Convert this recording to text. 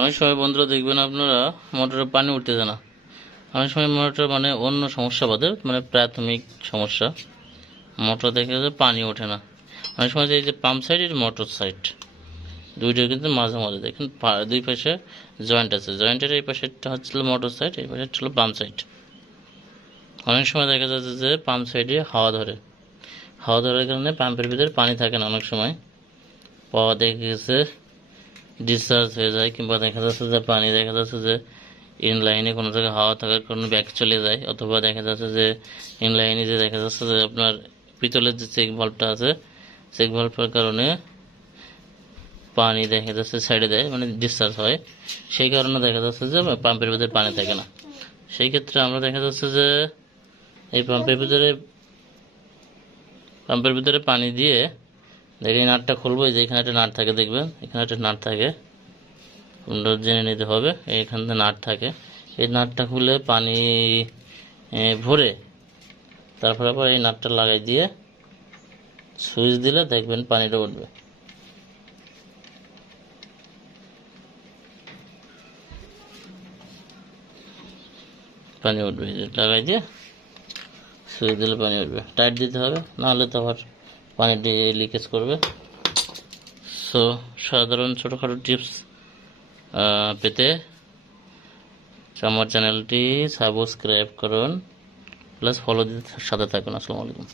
অনেক সময় বন্ধুরা দেখবেন আপনারা মোটরে পানি উঠতেছে না। অনেক সময় মোটর অন্য সমস্যা বাদে প্রাথমিক সমস্যা, মোটর দেখে যে পানি ওঠে না। অনেক সময় এই যে পাম্প সাইড আর মোটর সাইড দুইটার কিন্তু মাঝে মাঝে দেখেন দুই পাশে জয়েন্ট আছে, জয়েন্টের এই পাশেরটা হচ্ছিল মোটর সাইড, এই পাশে ছিল পাম্প সাইড। অনেক সময় দেখা যাচ্ছে যে পাম্প সাইডে হাওয়া ধরার কারণে পাম্পের ভিতরে পানি থাকে না। অনেক সময় পাওয়া দেখে গেছে ডিসচার্জ হয়ে যায়, কিংবা দেখা যাচ্ছে যে পানি দেখা যাচ্ছে যে ইন লাইনে কোনো জায়গায় হাওয়া থাকার কারণে ব্যাক চলে যায়, অথবা দেখা যাচ্ছে যে ইন লাইনে যে দেখা যাচ্ছে যে আপনার পিতলের যে চেক ভাল্বটা আছে, চেক ভাল্বের কারণে পানি দেখা যাচ্ছে সাইডে দেয়, ডিসচার্জ হয়। সেই কারণে দেখা যাচ্ছে যে পাম্পের ভিতরে পানি থাকে না। সেই ক্ষেত্রে আমরা দেখা যাচ্ছে যে এই পাম্পের ভিতরে পানি দিয়ে দেখে নাটটা খুলবো। যে এখানে একটা নাট থাকে, দেখবেন এখানে একটা নাট থাকে, জেনে নিতে হবে। এইখানে নাট থাকে, এই নাটটা খুলে পানি ভরে তারপরে আবার এই নাটটা লাগাই দিয়ে সুইচ দিলে দেখবেন পানিটা উঠবে। পানি উঠবে, লাগাই দিয়ে সুইচ দিলে পানি উঠবে। টাইট দিতে হবে, নাহলে তো আবার পানি লিকেজ করবে। সো সাধারণ ছোটোখাটো টিপস পেতে আমার চ্যানেলটি সাবস্ক্রাইব করুন, প্লাস ফলো দিতে সাথে থাকুন। আসসালামু আলাইকুম।